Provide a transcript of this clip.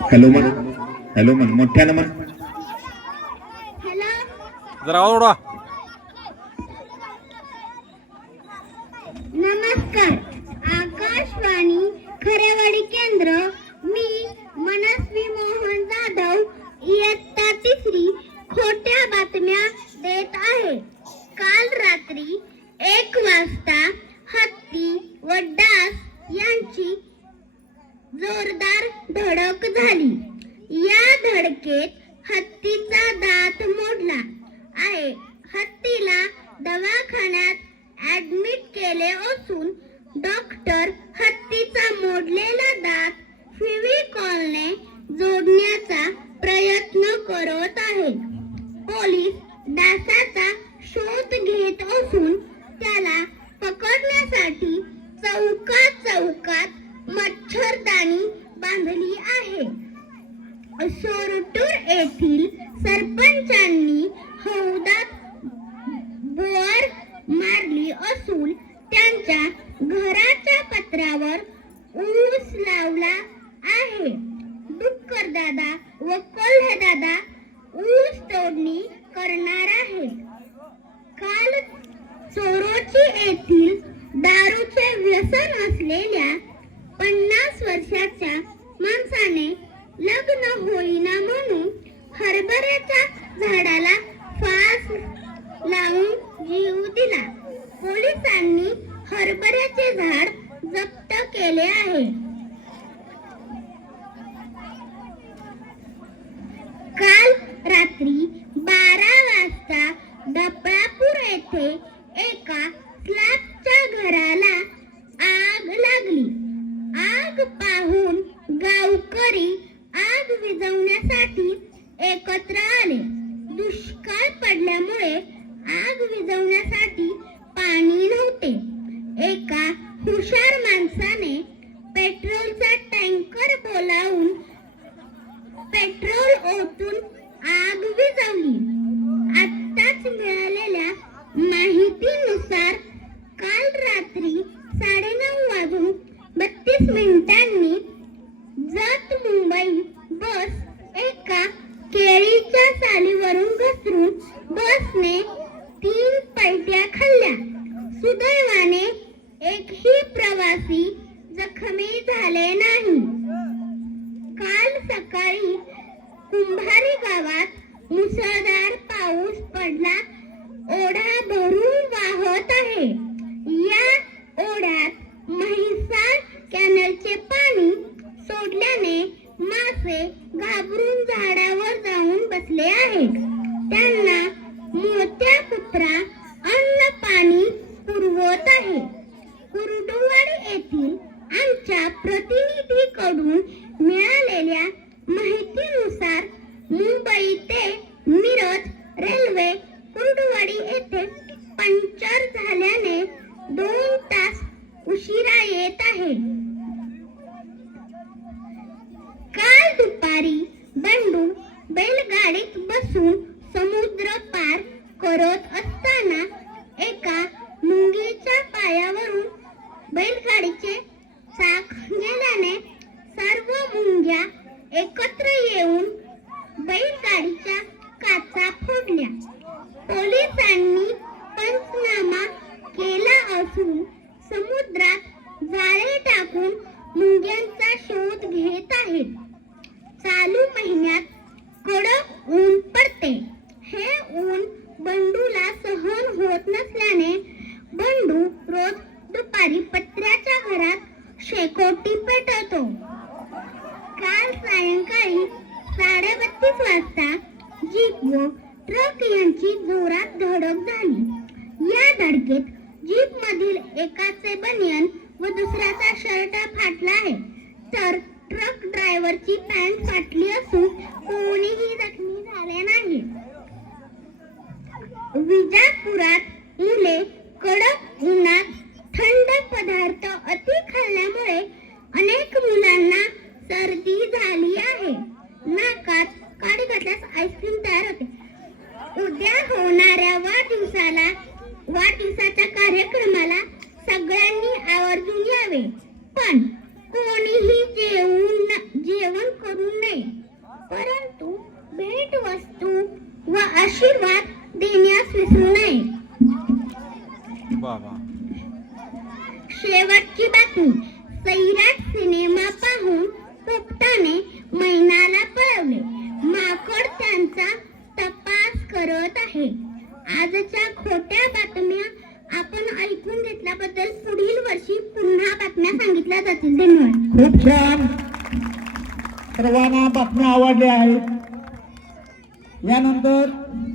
Hello म्हण hello म्हण मोठ्यानं म्हण हॅलो जरा ओढवा नमस्कार. आकाशवाणी खरेवाडी केंद्र. जोरदार धडक झाली. या धडकेत हत्तीचा दात मोडला. आहे हत्तीला दवाखान्यात ऍडमिट केले असून डॉक्टर हत्तीचा मोडलेला दात फिविकॉलने जोडण्याचा प्रयत्न करत आहे. पोलीस दासाचा शोध घेत असून त्याला पकडण्यासाठी चौथ आहे शोरटूर येथील सरपंचांनी हौदात बोअर मारली असून त्यांच्या घराच्या पत्रावर ऊस लावला आहे. डुक्कर दादा व कोल्हे दादा ऊस तोडणी करणार आहेत. काल चोरोची येथील हरभऱ्याच्या झाडाला फास लावून ধরনের बसने तीन पलट्या खाल्ल्या. सुदैवाने एकही प्रवासी जखमी झाले नाही. काल सकाळी कुंभारी गावात मुसळधार पाऊस पडला. ओढा भरून वाहत आहे. या ओढ्यात म्हैसाळ कॅनलचे पाणी सोडल्याने मासे केल्या पोलिसांनी पंचनामा केला असून समुद्रात जाळे टाकून मुंग्यांचा शोध घेत आहेत. चालू महिन्यात कडक ऊन पडते. हे ऊन बंडूला सहन होत नसल्याने बंडू रोज दुपारी पत्र्याच्या घरात शेकोटी पेटवतो काल सायंकाळी साडेबत्तीस वाजता जीप व ट्रक यांची जोरात धडक झाली या धडकेत जीप मधील एकाचे बनियन व दुसऱ्याचा शर्ट फाटला आहे. तर ट्रक ड्रायव्हरची पॅन्ट फाटली असून वाढदिवसाच्या कार्यक्रमाला सगळ्यांनी आवर्जून यावे. पण कोणीही जेवून जेवण करू नये. परंतु भेटवस्तू व आशीर्वाद खूप छान सर्वांना बातम्या आवडल्या आहेत. यानंतर